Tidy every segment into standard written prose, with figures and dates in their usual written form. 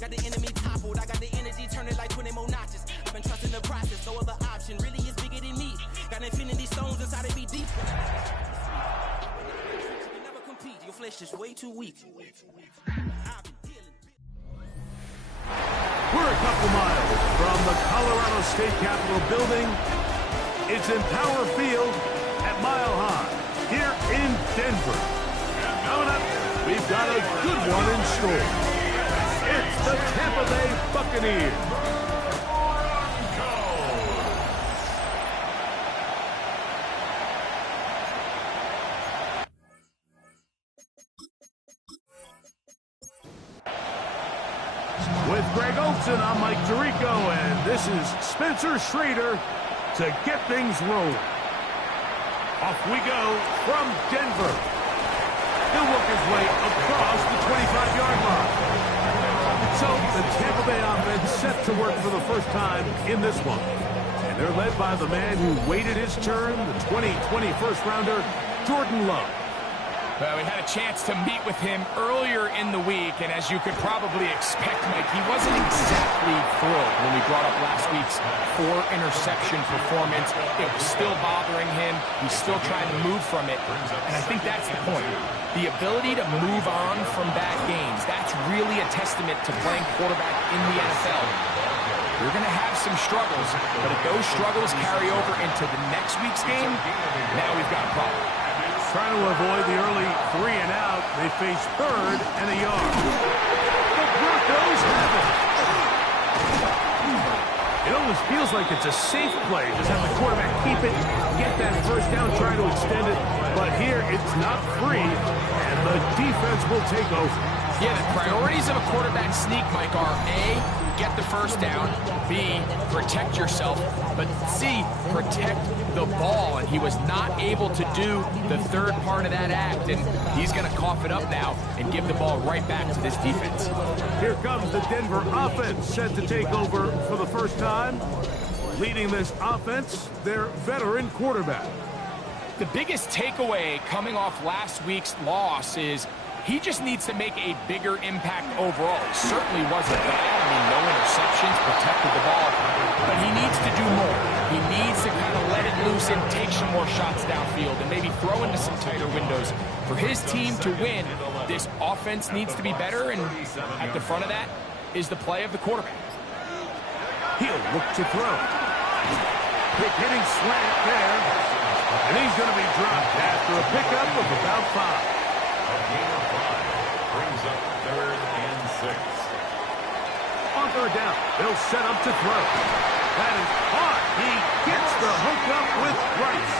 Got the enemy toppled, I got the energy turning like 20 more notches. I've been trusting the process, no other option really is bigger than me. Got infinity stones inside of me deep. You never compete, your flesh is way too weak. We're a couple miles from the Colorado State Capitol building. It's in Power Field at Mile High here in Denver. And coming up, we've got a good one in store. It's the Tampa Bay Buccaneers. With Greg Olson, I'm Mike Tirico, and this is Spencer Schrader to get things rolling. Off we go from Denver. He'll work his way across the 25-yard line. So the Tampa Bay offense set to work for the first time in this one. And they're led by the man who waited his turn, the 2020 first-rounder, Jordan Love. Well, we had a chance to meet with him earlier in the week, and as you could probably expect, Mike, he wasn't exactly thrilled when we brought up last week's 4-interception performance. It was still bothering him. He's still trying to move from it, and I think that's the point. The ability to move on from bad games, that's really a testament to playing quarterback in the NFL. You're going to have some struggles, but if those struggles carry over into the next week's game, now we've got a problem. Trying to avoid the early 3 and out, they face 3rd and a yard. The Broncos have it. It almost feels like it's a safe play. Just have the quarterback keep it, get that first down, try to extend it. But here, it's not free, and the defense will take over. Yeah, the priorities of a quarterback sneak, Mike, are A, get the first down, B, protect yourself, but C, protect the ball. And he was not able to do the third part of that act, and he's going to cough it up now and give the ball right back to this defense. Here comes the Denver offense set to take over for the first time. Leading this offense, their veteran quarterback. The biggest takeaway coming off last week's loss is he just needs to make a bigger impact overall. He certainly wasn't bad. I mean, no interceptions, protected the ball. But he needs to do more. He needs to kind of let it loose and take some more shots downfield and maybe throw into some tighter windows. For his team to win, this offense needs to be better, and at the front of that is the play of the quarterback. He'll look to throw. Quick hitting slant there. And he's going to be dropped after a pickup of about 5. Gain of 5 brings up 3rd and 6. On 3rd down, they'll set up to throw. That is hard. He gets the hook up with Rice.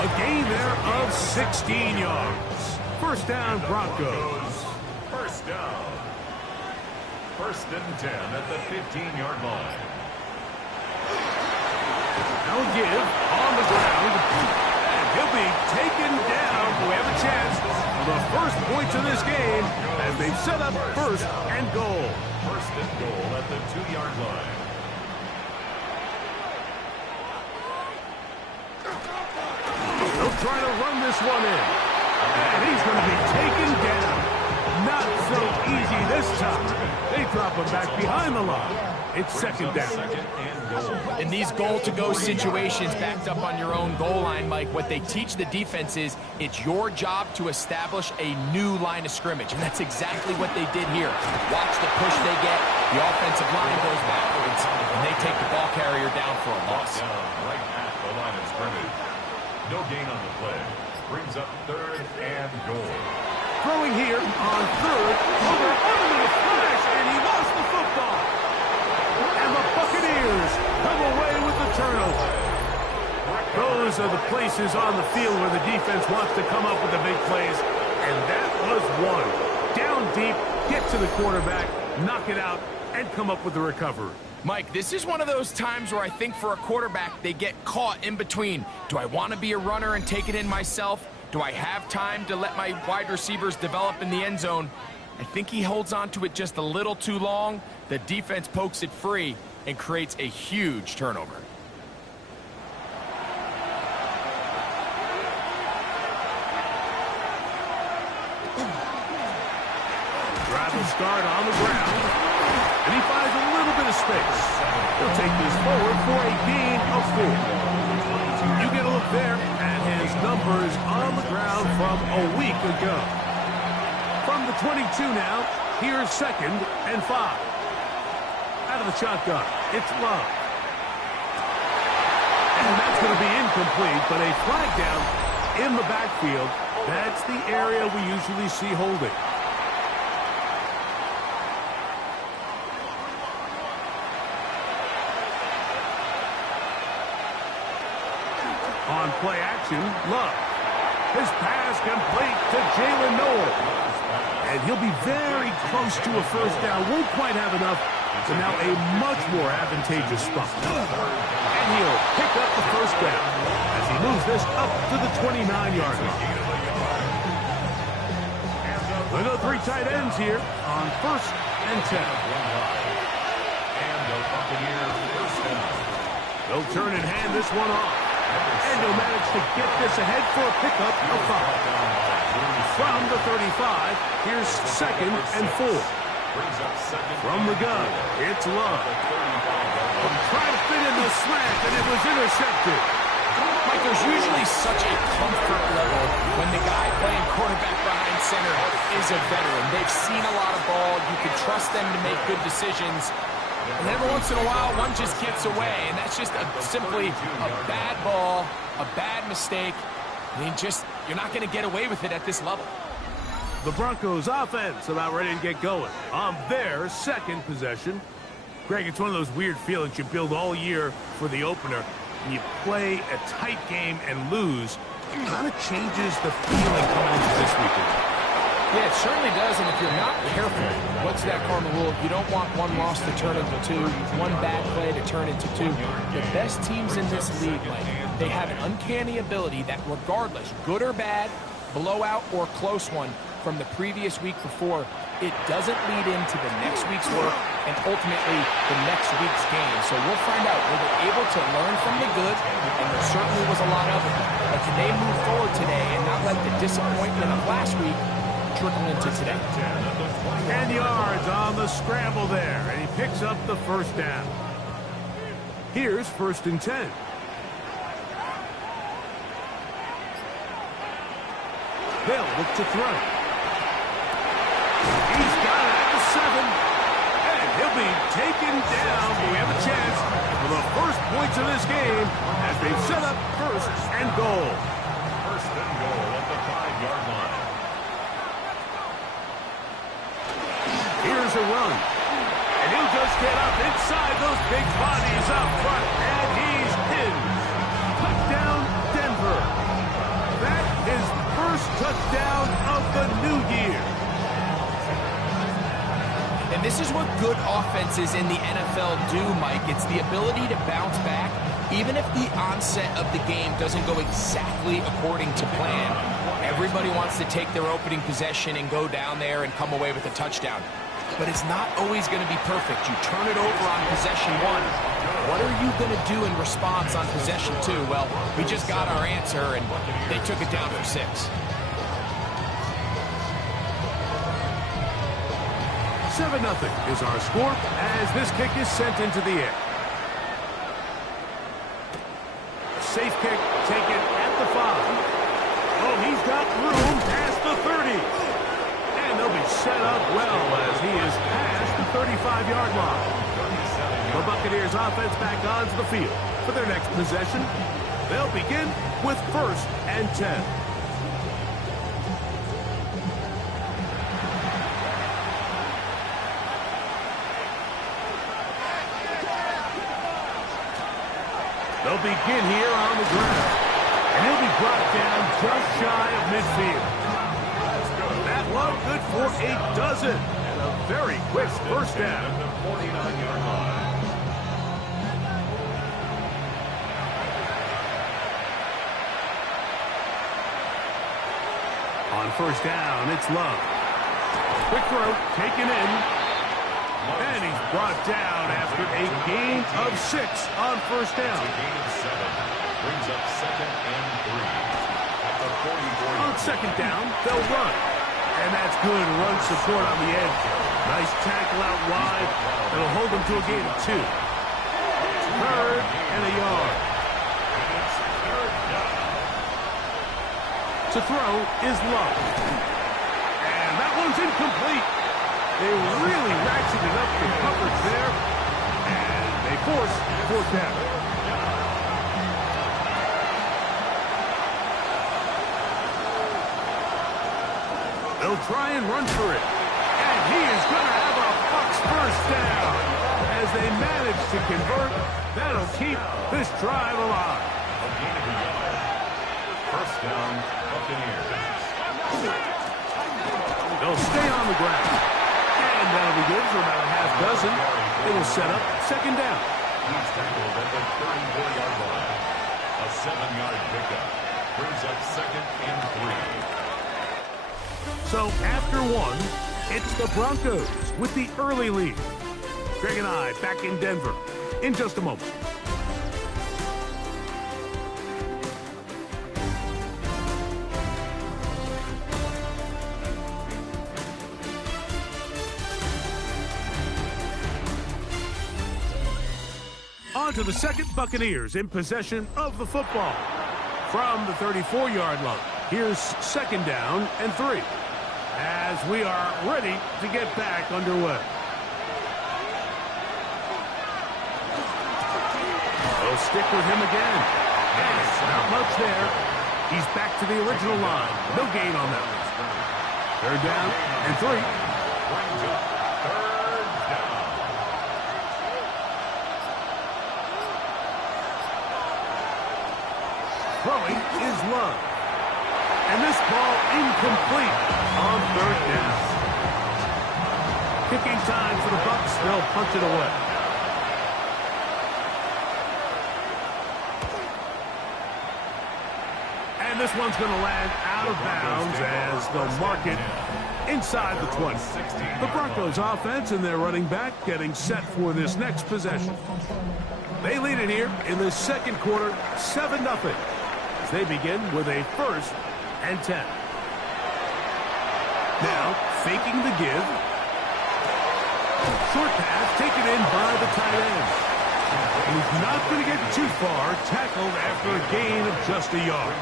A gain there of 16 yards. First down, Broncos. First down. 1st and 10 at the 15-yard line. Now give on the ground. He'll be taken down. We have a chance for the first points of this game as they've set up 1st and goal. 1st and goal at the 2-yard line. They'll try to run this one in. And he's going to be taken down. Not so easy this time. They drop him back behind the line. It's 2nd down. 2nd and goal. In these goal-to-go situations backed up on your own goal line, Mike, what they teach the defense is it's your job to establish a new line of scrimmage, and that's exactly what they did here. Watch the push they get. The offensive line goes backwards, and they take the ball carrier down for a loss. Down right at the line of scrimmage. No gain on the play. Brings up 3rd and goal. Throwing here on 3rd. Over to the flash, and he lost the football. And the Buccaneers come away with the turnover. Those are the places on the field where the defense wants to come up with the big plays. And that was one. Down deep, get to the quarterback, knock it out, and come up with the recovery. Mike, this is one of those times where I think for a quarterback, they get caught in between. Do I want to be a runner and take it in myself? Do I have time to let my wide receivers develop in the end zone? I think he holds on to it just a little too long. The defense pokes it free and creates a huge turnover. Drive will start on the ground. And he finds a little bit of space. He'll take this forward for a gain of 4. You get a look there at his numbers on the ground from a week ago. From the 22 now, here's 2nd and 5. Out of the shotgun, it's Love. And that's going to be incomplete, but a flag down in the backfield. That's the area we usually see holding. On play action, Love. His pass complete to Jalen Noel. And he'll be very close to a first down. Won't quite have enough, so now a much more advantageous spot. And he'll pick up the first down as he moves this up to the 29-yard line. Look at 3 tight ends here on 1st and 10. They'll turn and hand this one off. And he'll manage to get this ahead for a pickup of 5. From the 35, here's 2nd and 4. From the gun, it's Love. Trying to fit in the slant, and it was intercepted. Mike, there's usually such a comfort level when the guy playing quarterback behind center is a veteran. They've seen a lot of ball. You can trust them to make good decisions. And every once in a while, one just gets away, and that's just simply a bad ball, a bad mistake. I mean, you're not going to get away with it at this level. The Broncos offense about ready to get going on their 2nd possession. Greg, it's one of those weird feelings you build all year for the opener. And you play a tight game and lose. It kind of changes the feeling coming into this weekend. Yeah, it certainly does, and if you're not careful, what's that cardinal rule? You don't want one loss to turn into 2, one bad play to turn into 2. The best teams in this league, Mike, they have an uncanny ability that regardless, good or bad, blowout or close one from the previous week before, it doesn't lead into the next week's work and ultimately the next week's game. So we'll find out, were they able to learn from the good, and there certainly was a lot of it, but can they move forward today and not let the disappointment of last week trickle into today? 10 yards on the scramble there, and he picks up the first down. Here's 1st and 10. They'll look to throw. He's got it at the 7, and he'll be taken down. We have a chance for the first points of this game as they set up 1st and goal. 1st and goal at the 5-yard line. Here's a run. And he'll just get up inside those big bodies up front. And he's in. Touchdown, Denver. That is first touchdown of the new year. And this is what good offenses in the NFL do, Mike. It's the ability to bounce back, even if the onset of the game doesn't go exactly according to plan. Everybody wants to take their opening possession and go down there and come away with a touchdown. But it's not always going to be perfect. You turn it over on possession 1. What are you going to do in response on possession 2? Well, we just got our answer, and they took it down for 6. 7-0 is our score as this kick is sent into the air. Safe kick taken at the 5. Oh, he's got room past the 30. And they'll be set up well as he is past the 35-yard line. The Buccaneers offense back onto the field for their next possession. They'll begin with 1st and 10. They'll begin here on the ground. And he'll be brought down just shy of midfield. That one good for a dozen. And a very quick first down. The 49-yard line. On first down, it's Love. Quick throw, taken in. And he's brought down after a gain of 6 on first down. A gain of 7. Brings up 2nd and 3. At the 44. On second down, they'll run. And that's good run support on the edge. Nice tackle out wide. It'll hold them to a gain of 2. 3rd and a yard. To throw is Love. And that one's incomplete. They really ratcheted up the coverage there. And they force 4th down. They'll try and run for it. And he is going to have a Bucs first down. As they manage to convert, that'll keep this drive alive. First down, Buccaneers. They'll stay on the ground. And that'll be good for about a half dozen. It'll set up 2nd down. He's tackled at the 34-yard line. A 7-yard pickup. Brings up 2nd and 3. So after 1, it's the Broncos with the early lead. Greg and I back in Denver in just a moment. On to the 2nd, Buccaneers in possession of the football. From the 34-yard line, here's 2nd down and 3. As we are ready to get back underway. They'll stick with him again. And not much there. He's back to the original line. No gain on that one. 3rd down and 3. Brings up 3rd down. Throwing is Love. And this ball incomplete on 3rd down. Kicking time for the Bucs. They'll punch it away. And this one's going to land out of bounds as they'll mark it inside the 20. The Broncos offense and their running back getting set for this next possession. They lead it here in the 2nd quarter, 7-0. As they begin with a 1st and 10. Now, faking the give. Short pass taken in by the tight end. He's not going to get too far, tackled after a gain of just a yard.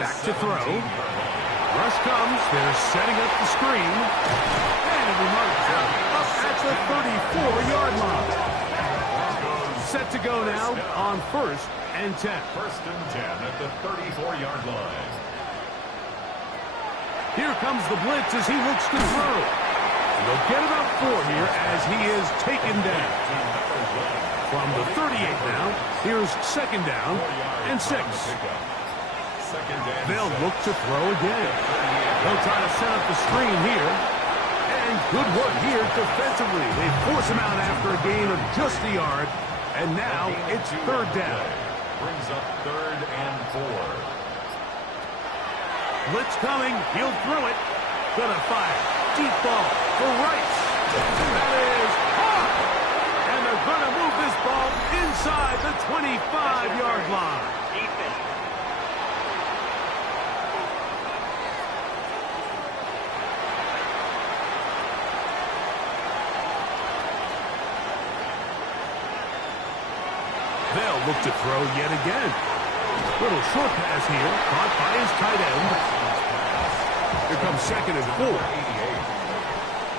Back to throw. Rush comes. They're setting up the screen. And it'll be marked up at the 34-yard line. Set to go now on 1st and 10. 1st and 10 at the 34-yard line. Here comes the blitz as he looks to throw. They'll get about 4 here as he is taken down. From the 38 now, here's 2nd down and 6. They'll look to throw again. They'll try to set up the screen here. And good work here defensively. They force him out after a gain of just a yard. And now it's 3rd down. Brings up 3rd and 4. Blitz coming. He'll throw it. Gonna fire. Deep ball for Rice. That is caught. And they're gonna move this ball inside the 25-yard line. They'll look to throw yet again. Little short pass here, caught by his tight end. Here comes 2nd and 4.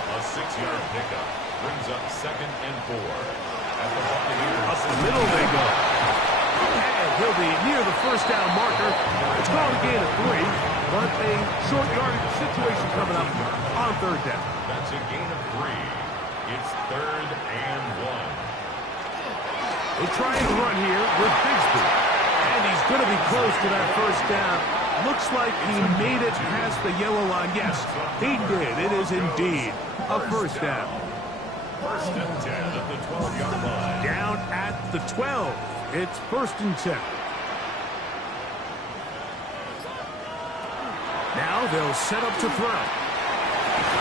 A 6-yard pickup brings up 2nd and 4. At the Buccaneers. Up the middle they go. And he'll be near the 1st down marker. It's called a gain of 3, but a short yardage situation coming up on 3rd down. That's a gain of 3. It's 3rd and 1. They'll try and run here with Bigsby. And he's going to be close to that 1st down. Looks like he made it past the yellow line. Yes, he did. It is indeed a 1st down. 1st and 10 at the 12-yard line. Down at the 12. It's 1st and 10. Now they'll set up to throw.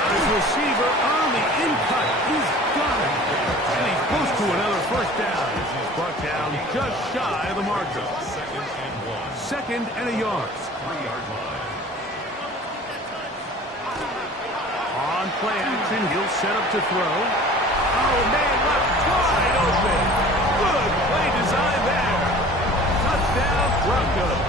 His receiver on the in-cut. He's got it. And he's close to another 1st down. He's brought down just shy of the marker. 2nd and 1. 2nd and a yard. 3-yard line. play action. He'll set up to throw. Oh, man, left wide open. Good play design there. Touchdown, Broncos.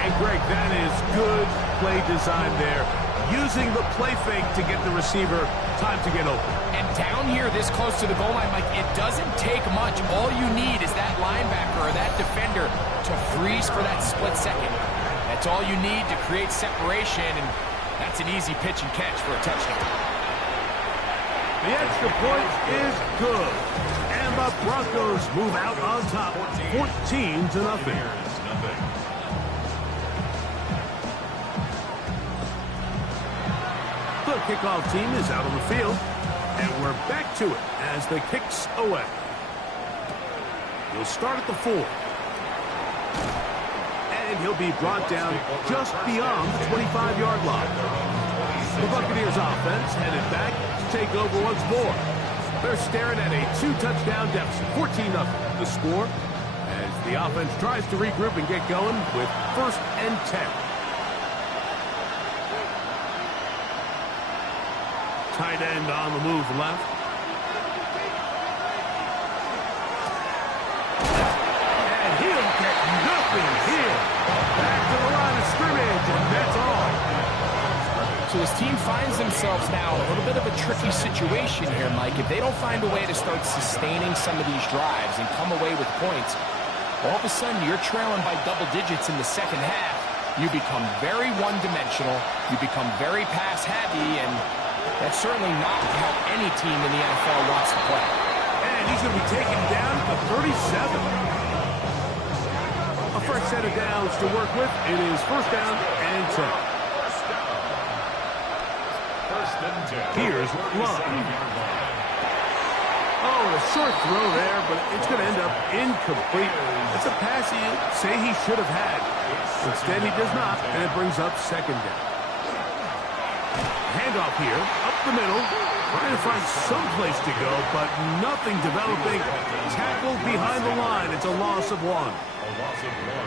And, Greg, that is good play design there. Using the play fake to get the receiver time to get open. And down here this close to the goal line, Mike, it doesn't take much. All you need is that linebacker or that defender to freeze for that split second. That's all you need to create separation, and that's an easy pitch and catch for a touchdown. The extra point is good. And the Broncos move out on top, 14-0. The kickoff team is out on the field, and we're back to it as the kick's away. He'll start at the 4. And he'll be brought down just beyond the 25-yard line. The Buccaneers offense headed back to take over once more. They're staring at a 2-touchdown deficit, 14-0. The score as the offense tries to regroup and get going with 1st and 10. Tight end on the move left. And he'll get nothing here. Back to the line of scrimmage, and that's all. So his team finds themselves now in a little bit of a tricky situation here, Mike. If they don't find a way to start sustaining some of these drives and come away with points, all of a sudden you're trailing by double digits in the second half. You become very one-dimensional. You become very pass-heavy, and that's certainly not how any team in the NFL wants to play. And he's going to be taken down to 37. A fresh set of downs to work with. It is 1st down and 10. Here's Love. Oh, a short throw there, but it's going to end up incomplete. It's a pass you say he should have had. Instead, he does not, and it brings up 2nd down. Handoff here, up the middle, trying to find some place to go, but nothing developing. Tackled behind the line. It's a loss of 1.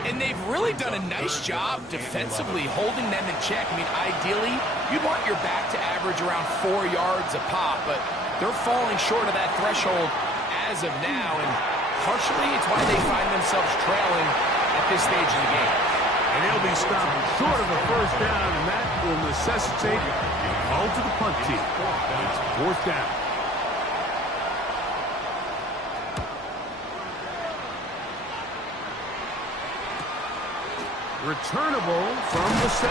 And they've really done a nice job defensively holding them in check. I mean, ideally, you'd want your back to average around 4 yards a pop, but they're falling short of that threshold as of now, and partially it's why they find themselves trailing at this stage of the game. And he'll be stopped short of a 1st down, and that will necessitate a call to the punt team. It's 4th down. Returnable from the 17.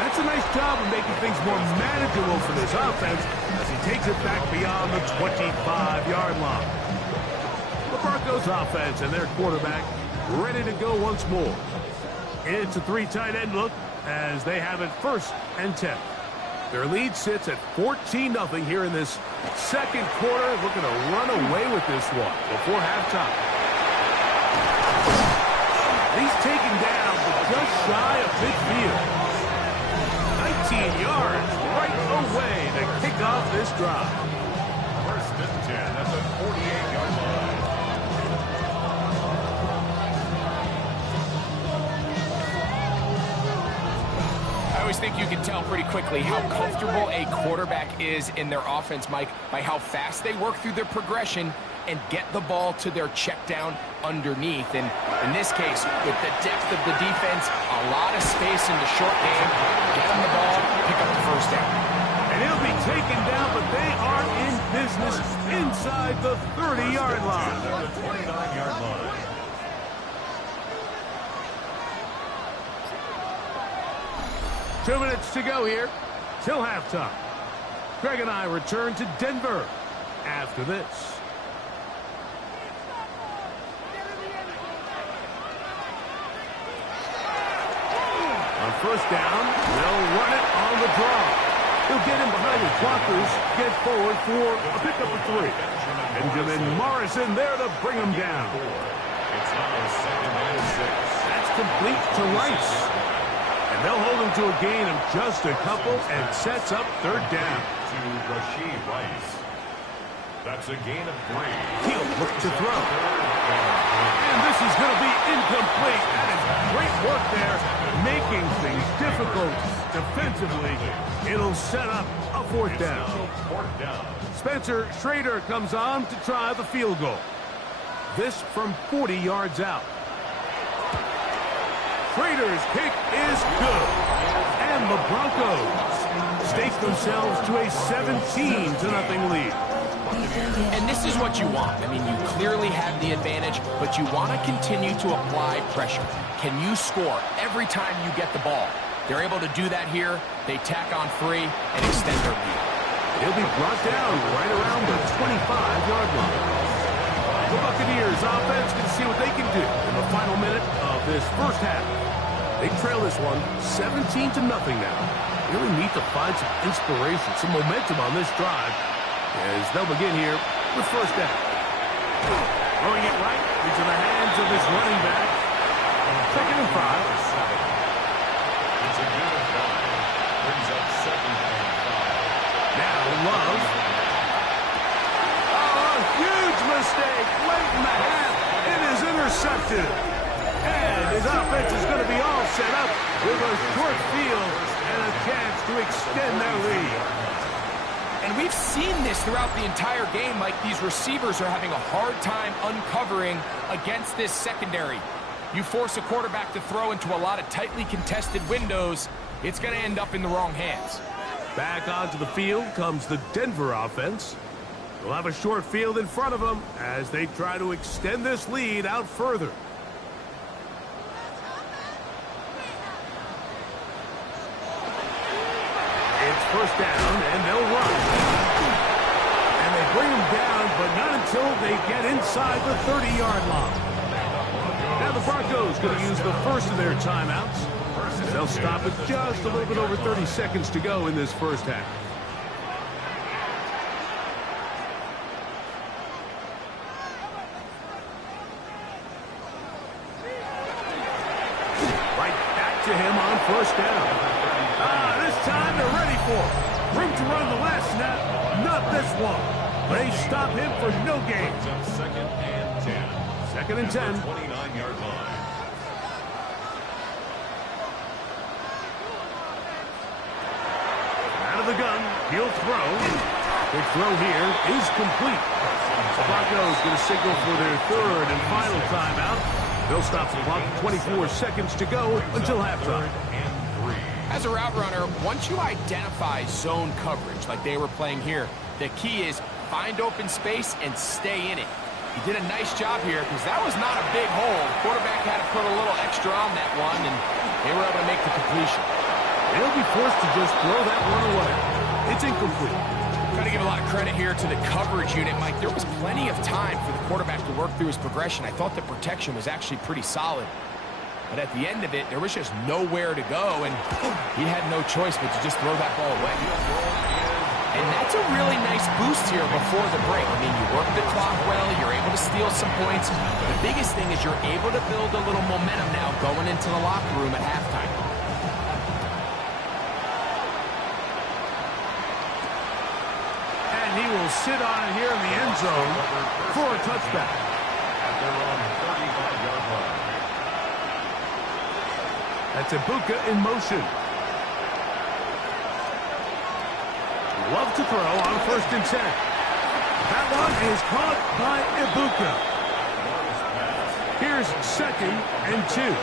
That's a nice job of making things more manageable for this offense as he takes it back beyond the 25-yard line. The Broncos offense and their quarterback ready to go once more. It's a 3 tight end look as they have it 1st and 10. Their lead sits at 14-0 here in this 2nd quarter, looking to run away with this one before halftime. He's taken down, but just shy of midfield. 19 yards right away to kick off this drive. 1st and 10 at the 48-yard line. I always think you can tell pretty quickly how comfortable a quarterback is in their offense, Mike, by how fast they work through their progression and get the ball to their check down underneath. And in this case, with the depth of the defense, a lot of space in the short game, get them the ball, pick up the 1st down. And he'll be taken down, but they are in business inside the 30-yard line. The 29-yard line. Two minutes to go here till halftime. Greg and I return to Denver after this. On 1st down, they'll run it on the draw. He'll get in behind his blockers, get forward for a pickup of 3. Benjamin Morrison there to bring him down. It's now 2nd and 6. That's complete to Rice. And they'll hold him to a gain of just a couple and sets up 3rd down. To Rashee Rice. That's a gain of 3. He'll look to throw. And this is going to be incomplete. That is great work there, making making things difficult defensively. It'll set up a fourth down. Fourth down. Spencer Schrader comes on to try the field goal. This from 40 yards out. Schrader's kick is good. And the Broncos stake themselves to a 17-0 lead. And this is what you want. I mean, you clearly have the advantage, but you want to continue to apply pressure. Can you score every time you get the ball? They're able to do that here. They tack on 3 and extend their lead. He'll be brought down right around the 25-yard line. The Buccaneers offense can see what they can do in the final minute of this first half. They trail this one 17-0 now. Really need to find some inspiration, some momentum on this drive as they'll begin here with first down. Throwing it right into the hands of his running back. Second and 5. It's a good and 5. Brings up second and 5. Now Love. Oh, a huge mistake late in the half. It is intercepted. And his offense is going to be all set up with a short field and a chance to extend their lead. And we've seen this throughout the entire game. Like, these receivers are having a hard time uncovering against this secondary. You force a quarterback to throw into a lot of tightly contested windows, it's going to end up in the wrong hands. Back onto the field comes the Denver offense. They'll have a short field in front of them as they try to extend this lead out further. It's first down, and they'll run. And they bring him down, but not until they get inside the 30-yard line. Now the Broncos going to use the first of their timeouts. They'll stop it just a little bit over 30 seconds to go in this first half. Right back to him on first down. This time they're ready for it. Room to run the last snap, not this one. They stop him for no gain. Second and 10. Second and 10. 29-yard line. Out of the gun, he'll throw. The throw here is complete. The Broncos going to signal for their third and final timeout. They'll stop the clock 24 seconds to go until halftime. As a route runner, once you identify zone coverage like they were playing here, the key is find open space and stay in it. He did a nice job here because that was not a big hole. Quarterback had to put a little extra on that one, and they were able to make the completion. They'll be forced to just throw that one away. It's incomplete. Got to give a lot of credit here to the coverage unit, Mike. There was plenty of time for the quarterback to work through his progression. I thought the protection was actually pretty solid. But at the end of it, there was just nowhere to go, and he had no choice but to just throw that ball away. And that's a really nice boost here before the break. I mean, you work the clock well, you're able to steal some points. The biggest thing is you're able to build a little momentum now going into the locker room at halftime. And he will sit on it here in the end zone for a touchback. They're on the 35-yard line. That's Ibuka in motion. Love to throw on first and 10. That one is caught by Ibuka. Here's second and 2. 8 yards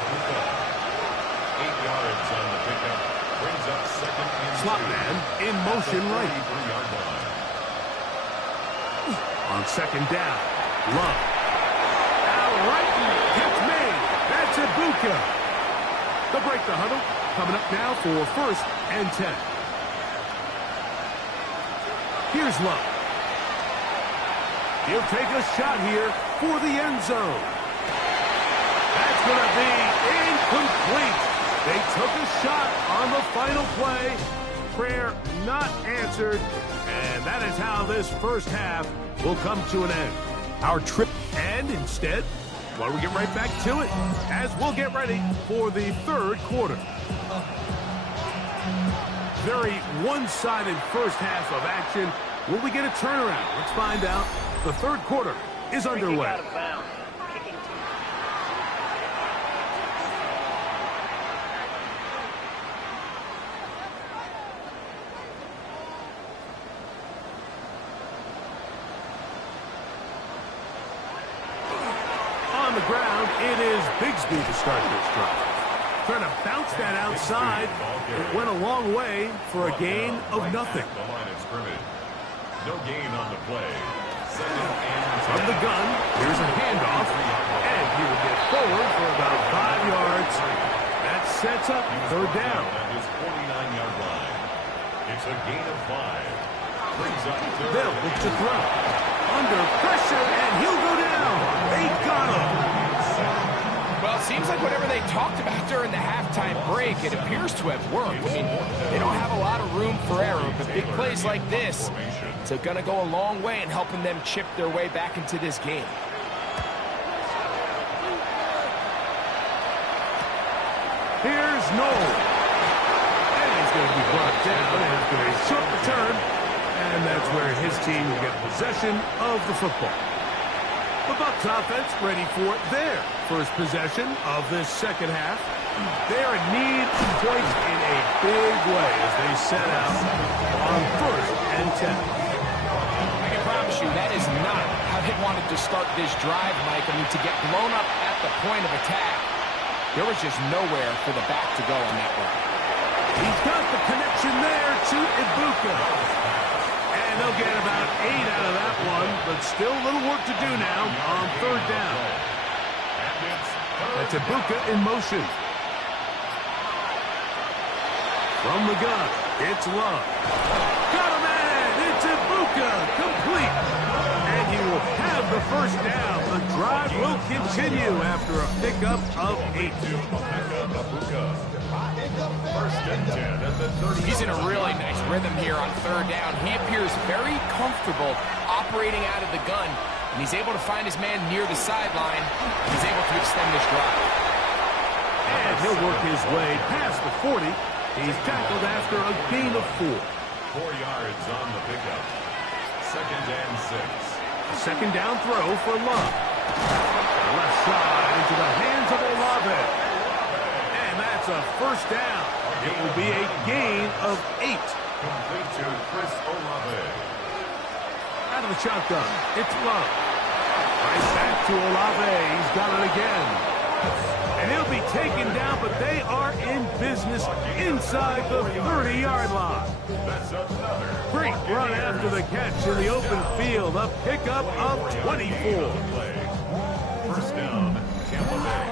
on the pickup. Brings up second and 2. Slot man in motion right. 33-yard line. On second down, Love. Out right, catch made. That's Ibuka. They'll break the huddle. Coming up now for first and 10. Here's Love. He'll take a shot here for the end zone. That's going to be incomplete. They took a shot on the final play. Prayer not answered. And that is how this first half will come to an end. Our trip, and instead, well, we get right back to it as we'll get ready for the third quarter. Very one-sided first half of action. Will we get a turnaround? Let's find out. The third quarter is underway. it is Bigsby to start this drive. Trying to bounce that outside. It went a long way for a gain of nothing. The line of scrimmage. No gain on the play. Second and From the gun, here's a handoff, and he will get forward for about 5 yards. That sets up third down. At his 49-yard line. It's a gain of 5. Brings up third. They'll look to throw. Under pressure, and he'll go down. They got him. Well, it seems like whatever they talked about during the halftime break, it appears to have worked. I mean, they don't have a lot of room for error, but big plays like this, it's going to go a long way in helping them chip their way back into this game. Here's Noel. And he's going to be brought down after a short return. And that's where his team will get possession of the football. The Bucs offense ready for their first possession of this second half. They're in need of points in a big way as they set out on 1st and 10. I can promise you that is not how they wanted to start this drive, Mike. I mean, to get blown up at the point of attack, there was just nowhere for the back to go on that one. He's got the connection there to Ibuka. And they'll get about 8 out of that one, but still a little work to do now on third down. That's Ibuka in motion. From the gun, it's Love. Got a man! It's Ibuka! Complete! And he will have the first down. The drive will continue after a pickup of 8. First and 10 at the 30. He's in a really nice rhythm here on third down. He appears very comfortable operating out of the gun, and he's able to find his man near the sideline. He's able to extend this drive. And he'll work his way past the 40. He's tackled after a gain of 4. 4 yards on the pickup. Second and 6. A second down throw for Love. Left side into the hands of Olave. And that's a first down. It will be a gain of 8. Complete to Chris Olave. Out of the shotgun, it's Love. Right back to Olave. He's got it again. And he'll be taken down, but they are in business inside the 30-yard line. That's another Great run after the catch in the open field. A pickup of 24. first down, Tampa Bay.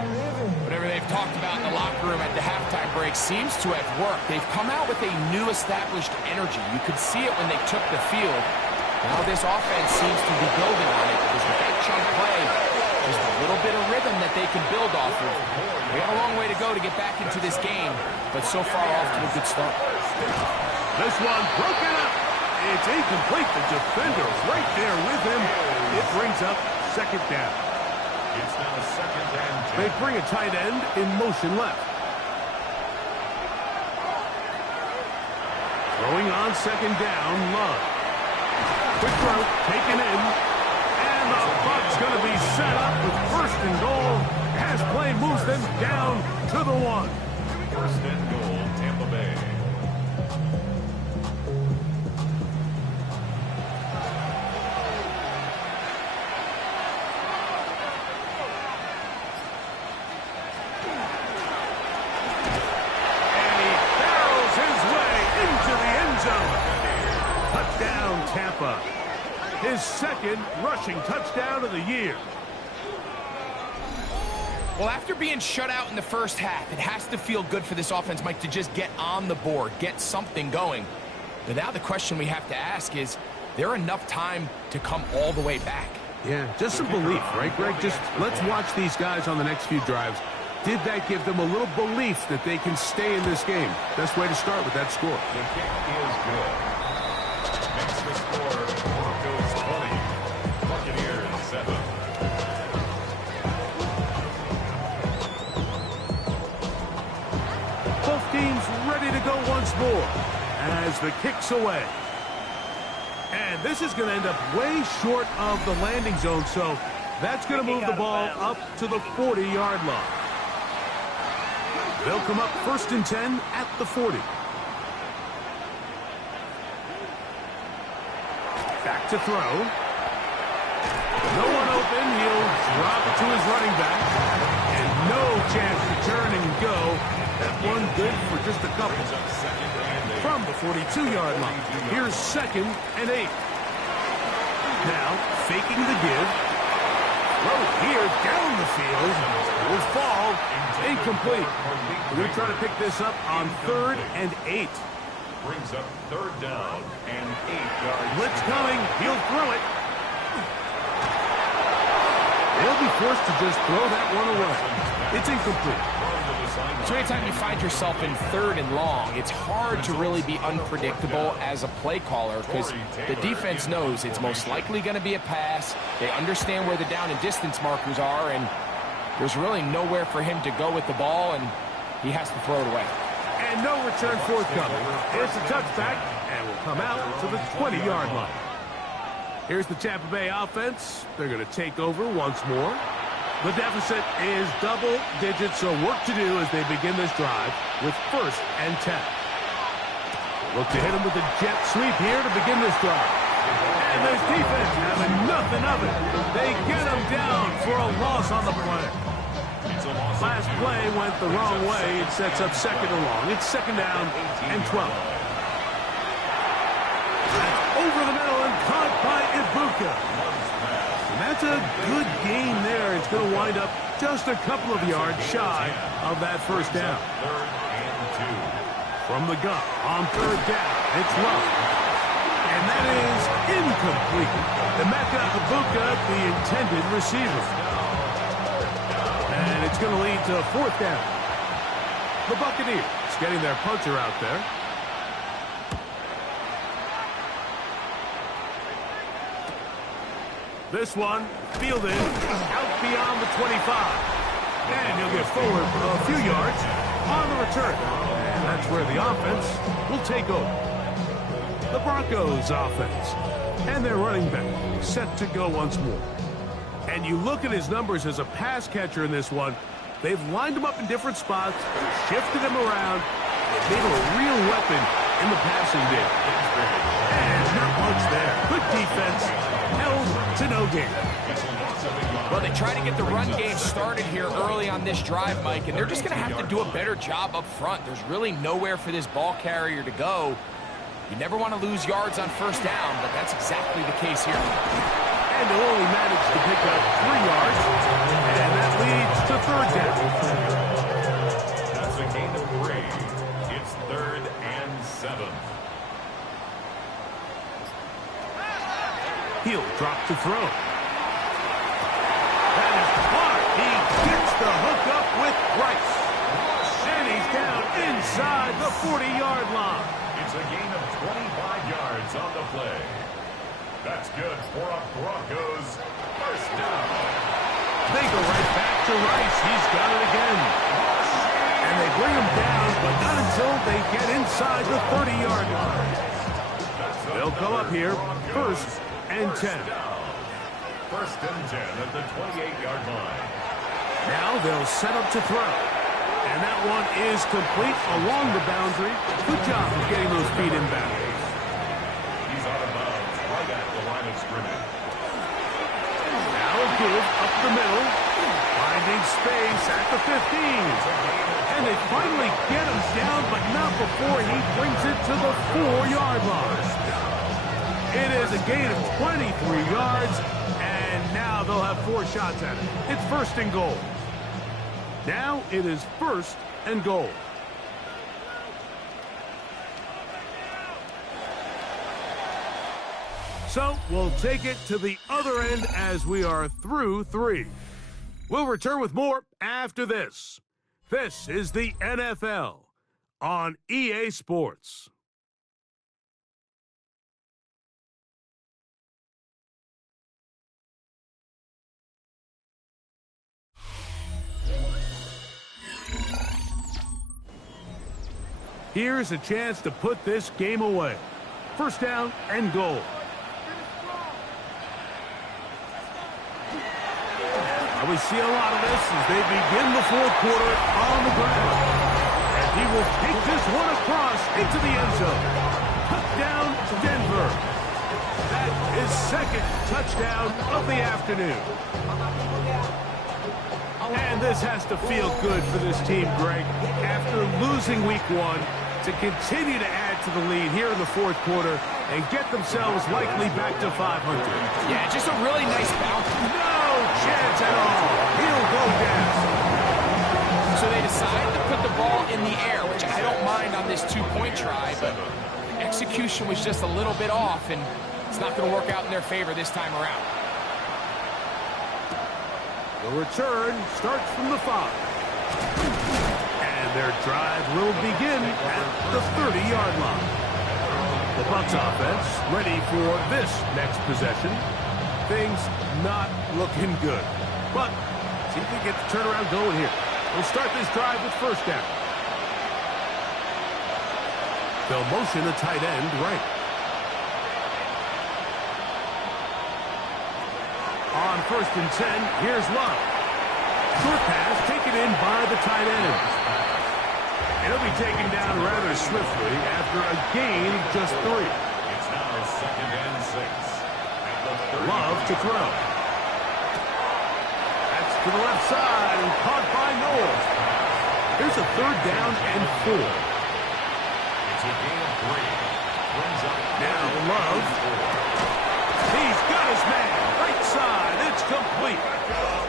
Whatever they've talked about in the locker room at the halftime break seems to have worked. They've come out with a new established energy. You could see it when they took the field. Now this offense seems to be building on it because with that chunk play, just a little bit of rhythm that they can build off of. They got a long way to go to get back into this game, but so far off to a good start. This one broken up. It's incomplete. The defender right there with him. It brings up second down. It's now second and 10. They bring a tight end in motion left. Throwing on second down, Love. Quick throw, taken in. And the Bucs going to be set up with first and goal as play moves them down to the 1. First and goal, Tampa Bay. And he barrels his way into the end zone. Touchdown, Tampa. His second rushing touchdown of the year. Well, after being shut out in the first half, it has to feel good for this offense, Mike, to just get on the board, get something going. But now the question we have to ask is there enough time to come all the way back? Yeah, just some belief, right, Greg? Just let's watch these guys on the next few drives. Did that give them a little belief that they can stay in this game? Best way to start with that score. The kick is good. Makes the score Broncos 20, Buccaneers 7. Both teams ready to go once more as the kick's away. And this is going to end up way short of the landing zone, so that's going to move the ball up to the 40-yard line. They'll come up first and 10 at the 40. Back to throw. No one open. He'll drop it to his running back. no chance to turn and go. That one good for just a couple. From the 42-yard line, here's 2nd and 8. Now, faking the give. Throw here down the field. Will fall. Incomplete. We're going to try to pick this up on 3rd and 8. Brings up 3rd down and 8 yards. Blitz coming. He'll throw it. They'll be forced to just throw that one away. It's incomplete. So anytime you find yourself in 3rd and long, it's hard to really be unpredictable as a play caller because the defense knows it's most likely going to be a pass. They understand where the down and distance markers are, and there's really nowhere for him to go with the ball, and he has to throw it away. And no return forthcoming. It's a touchback, and will come out to the 20-yard line. Here's the Tampa Bay offense. They're going to take over once more. The deficit is double digits, so work to do as they begin this drive with 1st and 10. Look to hit him with a jet sweep here to begin this drive. And there's defense having nothing of it. They get him down for a loss on the play. Last play went the wrong way. It sets up 2nd and long. It's 2nd down and 12. That's over the middle and caught by Ibuka. And that's a good gain there. It's going to wind up just a couple of yards shy of that 1st down. 3rd and 2. From the gun on 3rd down, it's low. And that is incomplete. Emeka Ibuka, the intended receiver. And it's going to lead to 4th down. The Buccaneers getting their punter out there. This one fielded out beyond the 25. And he'll get forward a few yards on the return. And that's where the offense will take over. The Broncos offense. And their running back set to go once more. And you look at his numbers as a pass catcher in this one. They've lined him up in different spots, shifted him around, made him a real weapon in the passing game. And not much there. Good defense. Held to no gain. Well, they try to get the run game started here early on this drive, Mike, and they're just going to have to do a better job up front. There's really nowhere for this ball carrier to go. You never want to lose yards on 1st down, but that's exactly the case here. And they'll only manage to pick up 3 yards, and that leads to 3rd down. That's a gain of 3. It's 3rd and 7. He'll drop to throw. That is caught. He gets the hook up with Rice. And he's down inside the 40-yard line. It's a gain of 25 yards on the play. That's good for a Broncos 1st down. They go right back to Rice. He's got it again. And they bring him down, but not until they get inside the 30-yard line. They'll come up here 1st and 10. 1st and 10 at the 28-yard line. Now they'll set up to throw. And that one is complete along the boundary. Good job of getting those feet in bounds. He's out of bounds right at the line of scrimmage. Now a give up the middle. Finding space at the 15. And they finally get him down, but not before he brings it to the 4-yard line. It is a gain of 23 yards, and now they'll have 4 shots at it. It's 1st and goal. Now it is 1st and goal. So we'll take it to the other end as we are through 3. We'll return with more after this. This is the NFL on EA Sports. Here's a chance to put this game away. 1st down and goal. We see a lot of this as they begin the 4th quarter on the ground. And he will take this one across into the end zone. Touchdown, Denver. That is 2nd touchdown of the afternoon. And this has to feel good for this team, Greg. After losing week 1, to continue to add to the lead here in the fourth quarter and get themselves likely back to 500. Yeah, just a really nice bounce. No chance at all. He'll go down. So they decided to put the ball in the air, which I don't mind on this two-point try, but execution was just a little bit off, and it's not going to work out in their favor this time around. The return starts from the 5. And their drive will begin at the 30-yard line. The Bucs offense ready for this next possession. Things not looking good. But see if they get the turnaround going here. We'll start this drive with first down. They'll motion the tight end right. On 1st and 10, here's Love. Short pass taken in by the tight end. And he'll be taken down rather swiftly after a gain of just 3. It's now 2nd and 6. At the 30. Love to throw. That's to the left side and caught by Knowles. Here's a 3rd down and 4. It's a gain of 3. Brings up Now Love. He's got his man. Right side. It's complete.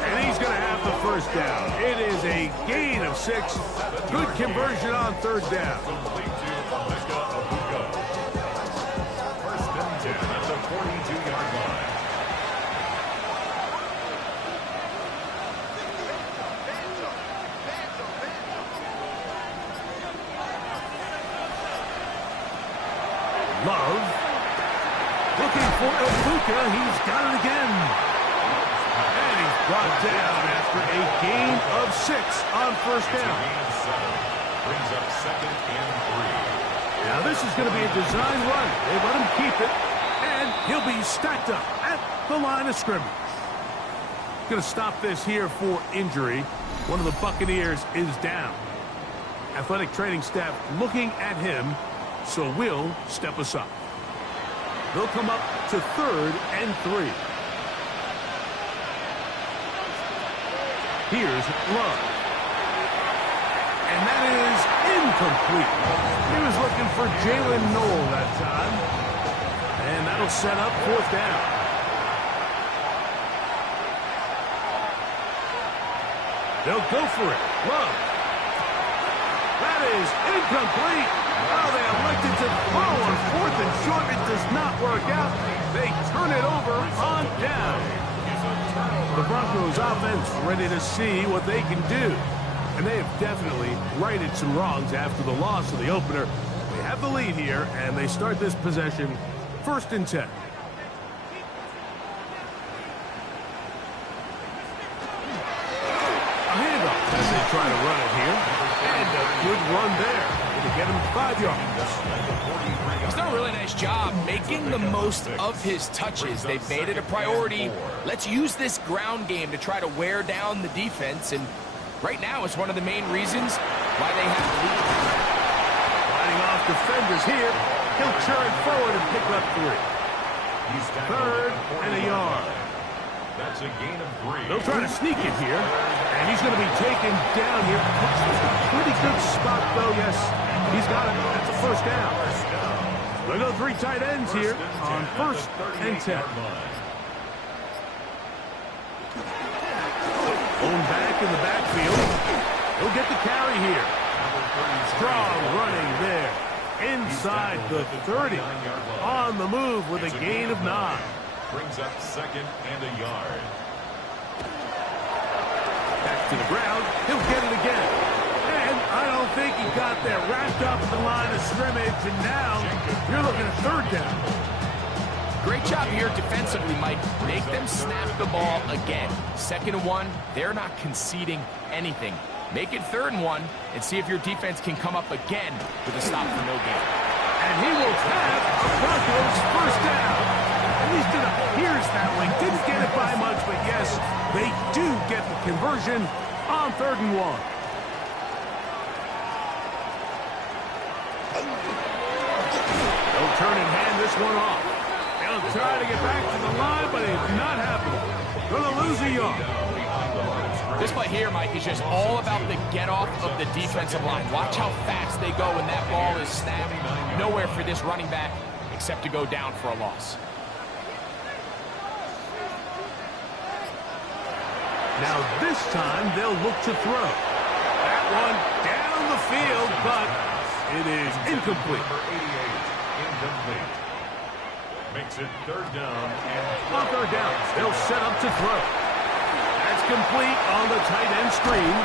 And he's going to have the first down. It is a gain of 6. Good conversion on 3rd down. Complete to Bucs. 1st and 10 at the 42-yard line. Love. Looking for Ibuka. He's got it again. And he's brought down after a gain of 6 on 1st down. Gain of 7. Brings up 2nd and 3. Now this is going to be a design run. They let him keep it. And he'll be stacked up at the line of scrimmage. Going to stop this here for injury. One of the Buccaneers is down. Athletic training staff looking at him, so we'll step aside. They'll come up to 3rd and 3. Here's Love. And that is incomplete. He was looking for Jalen Noel that time. And that'll set up 4th down. They'll go for it. Love. That is incomplete. Oh, they elected to throw on 4th and short. It does not work out. They turn it over on down. The Broncos offense ready to see what they can do. And they have definitely righted some wrongs after the loss of the opener. They have the lead here, and they start this possession 1st and 10. A handoff as they try to run it here. And a good run there to get him 5 yards. He's done a really nice job making the most of his touches. They've made it a priority. Let's use this ground game to try to wear down the defense, and right now it's one of the main reasons why they have the lead. Fighting off defenders here. He'll turn forward and pick up 3. 3rd and a yard. That's a gain of 3. They'll try to sneak it here, and he's going to be taken down here. Pretty good spot, though. Yes, he's got it. That's a 1st down. They'll go 3 tight ends here on 1st and 10. Going back in the backfield. He'll get the carry here. Strong running there. Inside the 30. On the move with a gain of 9. Brings up 2nd and a yard. Back to the ground. He'll get it again. And I don't think he got there. Wrapped up the line of scrimmage, and now you're looking at 3rd down. Great job here defensively, Mike. Make them snap the ball again. 2nd and 1, they're not conceding anything. Make it 3rd and 1 and see if your defense can come up again with a stop for no gain. And he will have a Broncos 1st down. At least it appears that way. Didn't get it by much, but yes, they do get the conversion on 3rd and 1. They'll turn and hand this one off. They'll try to get back to the line, but it's not happening. Going to lose a yard. This play here, Mike, is just all about the get-off of the defensive line. Watch how fast they go when that ball is snapped. Nowhere for this running back except to go down for a loss. Now this time they'll look to throw. That one down the field, but it is incomplete. Number 88, incomplete. Makes it third down. On third down, they'll set up to throw. That's complete on the tight end screen.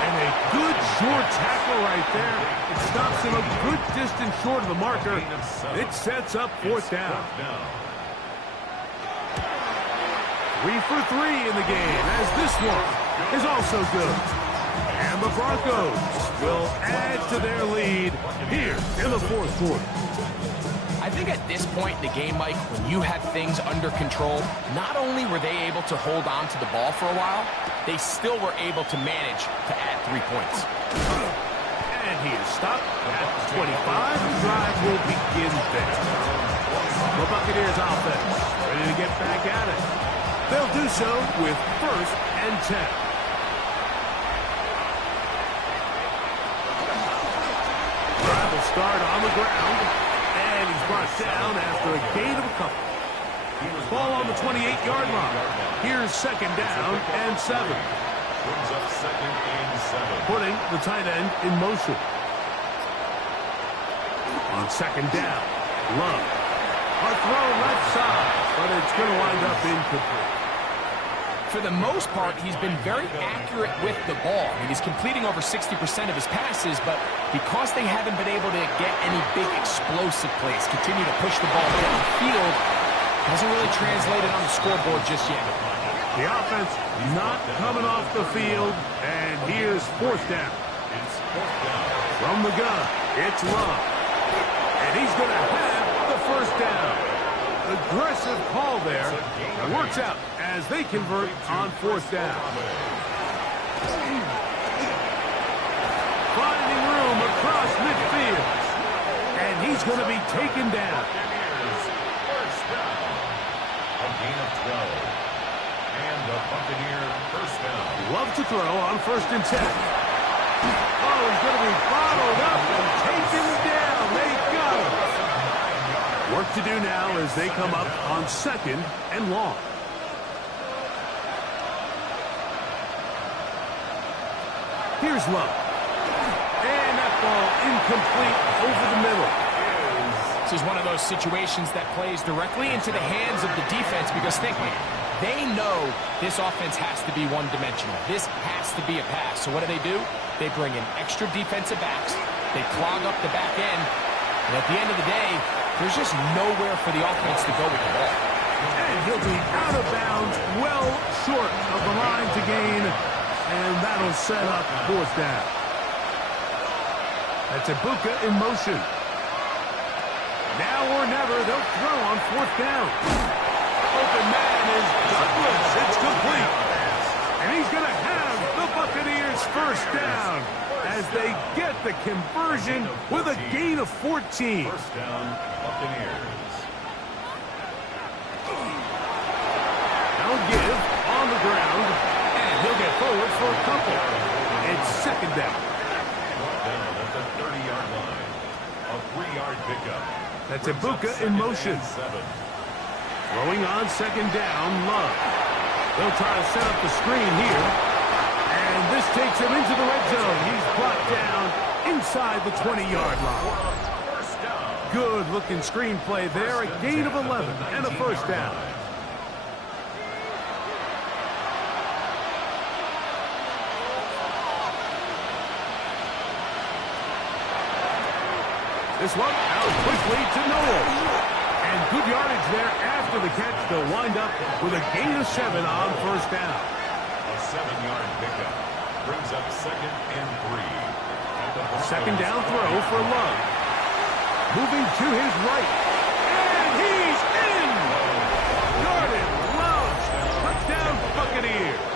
And a good short tackle right there. It stops him a good distance short of the marker. It sets up fourth down. 3 for 3 in the game, as this one is also good. And the Broncos will add to their lead here in the fourth quarter. I think at this point in the game, Mike, when you had things under control, not only were they able to hold on to the ball for a while, they still were able to manage to add 3 points. And he is stopped at the 25. The drive will begin there. The Buccaneers offense ready to get back at it. They'll do so with 1st and 10. Drive will start on the ground, and he's brought down after a gain of a couple. Ball on the 28-yard line. Here's 2nd down and 7. Brings up 2nd and 7. Putting the tight end in motion. On 2nd down, Love. A throw left side, but it's going to wind up incomplete. For the most part, he's been very accurate with the ball. I mean, he's completing over 60% of his passes, but because they haven't been able to get any big explosive plays, continue to push the ball down the field, hasn't really translated on the scoreboard just yet. The offense not coming off the field, and here's 4th down. It's 4th down. From the gun, it's Love. And he's going to have the 1st down. Aggressive call there. It works out as they convert on 4th down. Finding room across midfield. And he's going to be taken down. First down. A gain of 12. And the Buccaneer 1st down. Love to throw on 1st and 10. Oh, he's going to be bottled up and taken down. They got him. Work to do now as they come up on 2nd and long. Here's Love. And that ball incomplete over the middle. This is one of those situations that plays directly into the hands of the defense because think, man, they know this offense has to be one-dimensional. This has to be a pass. So what do? They bring in extra defensive backs. They clog up the back end. And at the end of the day, there's just nowhere for the offense to go with the ball. And he'll be out of bounds, well short of the line to gain. And that'll set up 4th down. That's a Buca in motion. Now or never, they'll throw on 4th down. Open man is Douglas. It's complete. And he's going to have the Buccaneers 1st down as they get the conversion with a gain of 14. 1st down, Buccaneers. Now give on the ground, and he'll get forward for a couple. It's 2nd down. Down at the 30-yard line. A 3-yard pickup. That's a Buca in motion. 7. Throwing on 2nd down, Love. They'll try to set up the screen here. And this takes him into the red zone. He's brought down inside the 20-yard line. Good-looking screenplay there. A gain of 11 and a 1st down. This one out quickly to Noel. And good yardage there after the catch. They'll wind up with a gain of 7 on 1st down. A 7-yard pickup. Brings up 2nd and 3. 2nd down throw for Love. Moving to his right. And he's in! Jordan Love. Touchdown Buccaneers.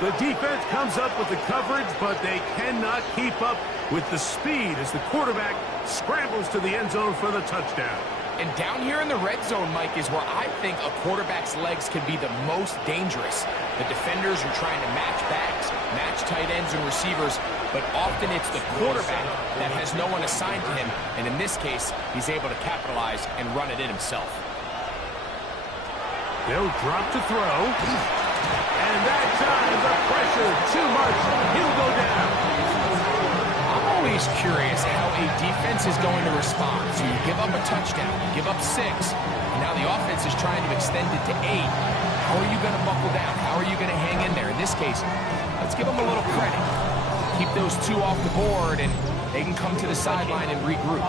The defense comes up with the coverage, but they cannot keep up with the speed as the quarterback scrambles to the end zone for the touchdown. And down here in the red zone, Mike, is where I think a quarterback's legs can be the most dangerous. The defenders are trying to match backs, match tight ends and receivers, but often it's the quarterback that has no one assigned to him, and in this case, he's able to capitalize and run it in himself. They'll drop to throw. And that time, the pressure, too much. He'll go down. I'm always curious how a defense is going to respond. So you give up a touchdown, you give up 6, and now the offense is trying to extend it to 8. How are you going to buckle down? How are you going to hang in there? In this case, let's give them a little credit. Keep those 2 off the board, and they can come to the sideline and regroup.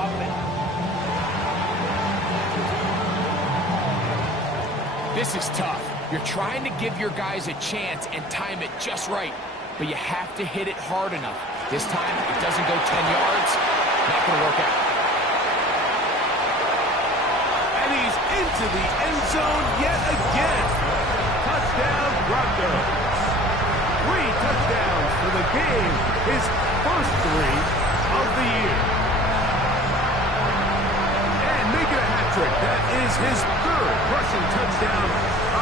This is tough. You're trying to give your guys a chance and time it just right, but you have to hit it hard enough. This time, it doesn't go 10 yards. Not going to work out. And he's into the end zone yet again. Touchdown, Broncos. 3 touchdowns for the game. His first 3 of the year. And making a hat trick. That is his 3rd rushing touchdown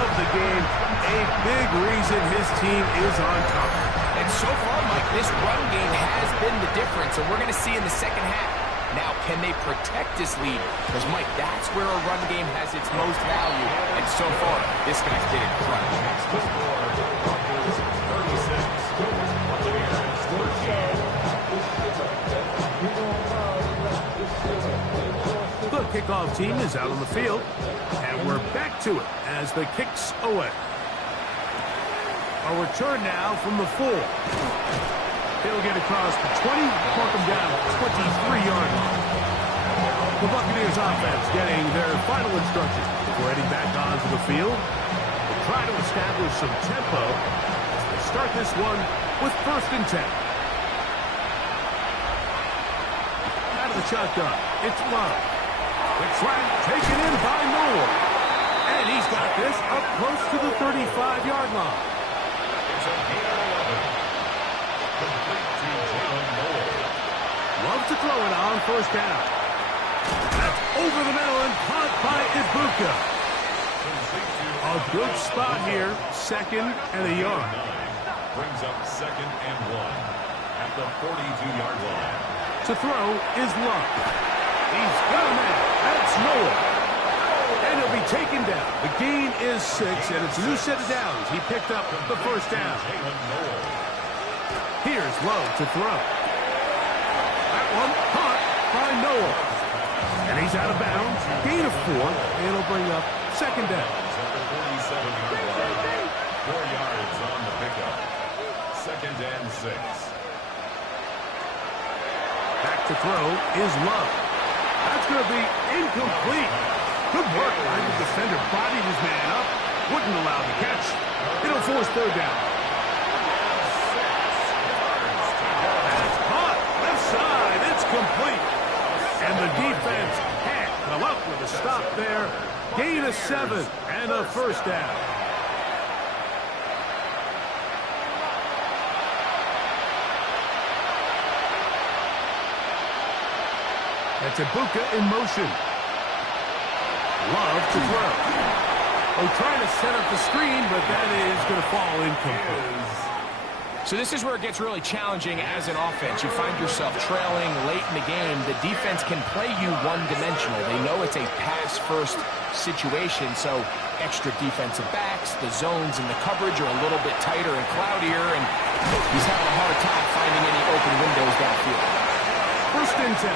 of the game. A big reason his team is on top. And so far, Mike, this run game has been the difference, and we're going to see in the second half. Now, can they protect this lead? Because, Mike, that's where a run game has its most value. And so far, this guy's been in crunch. The kickoff team is out on the field, and we're back to it as the kick's away. A return now from the 4. He'll get across the 20, mark him down 23-yard line. The Buccaneers offense getting their final instructions before heading back onto the field. They'll try to establish some tempo as they start this one with 1st and 10. Out of the shotgun, it's Love. The track taken in by Noah. And he's got this up close to the 35-yard line. Love to throw it on 1st down. That's over the middle and caught by Ibuka. A good spot here, 2nd and a yard. Brings up 2nd and 1 at the 42-yard line. To throw is Love. He's got a man. That's Noah. And he'll be taken down. The gain is 6, and it's a new set of downs. He picked up the 1st down. Here's Love to throw. That one caught by Noah. And he's out of bounds. Gain of 4. It'll bring up 2nd down. 47-yard line. 4 yards on the pickup. 2nd and 6. Back to throw is Love. That's going to be incomplete. Good work by the defender. Bodied his man up. Wouldn't allow the catch. It'll force 3rd down. That's caught. Left side. It's complete. And the defense can't come up with a stop there. Gain of 7 and a 1st down. That's Ibuka in motion. Love to throw. Oh, trying to set up the screen, but that is going to fall incomplete. So this is where it gets really challenging as an offense. You find yourself trailing late in the game. The defense can play you one-dimensional. They know it's a pass-first situation, so extra defensive backs, the zones and the coverage are a little bit tighter and cloudier, and he's having a hard time finding any open windows downfield. 1st and 10.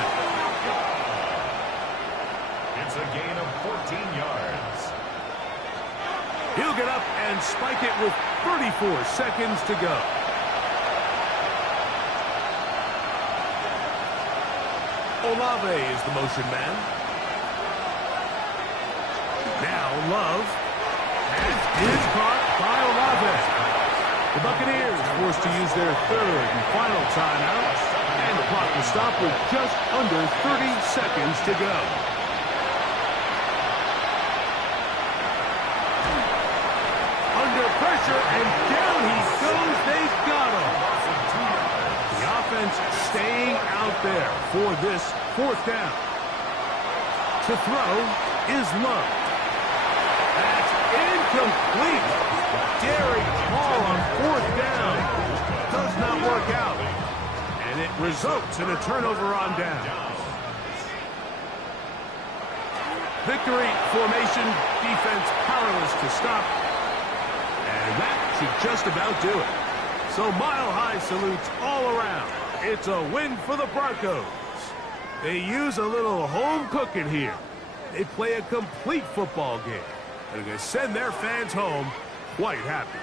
It's a gain of 14 yards. He'll get up and spike it with 34 seconds to go. Olave is the motion man. Now Love. And is caught by Olave. The Buccaneers forced to use their 3rd and final timeout. And the clock will stop with just under 30 seconds to go. Under pressure, and down he goes. They've got him. The offense staying out there for this 4th down. To throw is Love. That's incomplete. Daring call on 4th down. Does not work out. And it results in a turnover on down. Victory formation, defense powerless to stop. And that should just about do it. So mile-high salutes all around. It's a win for the Broncos. They use a little home cooking here. They play a complete football game. And they're going to send their fans home quite happy.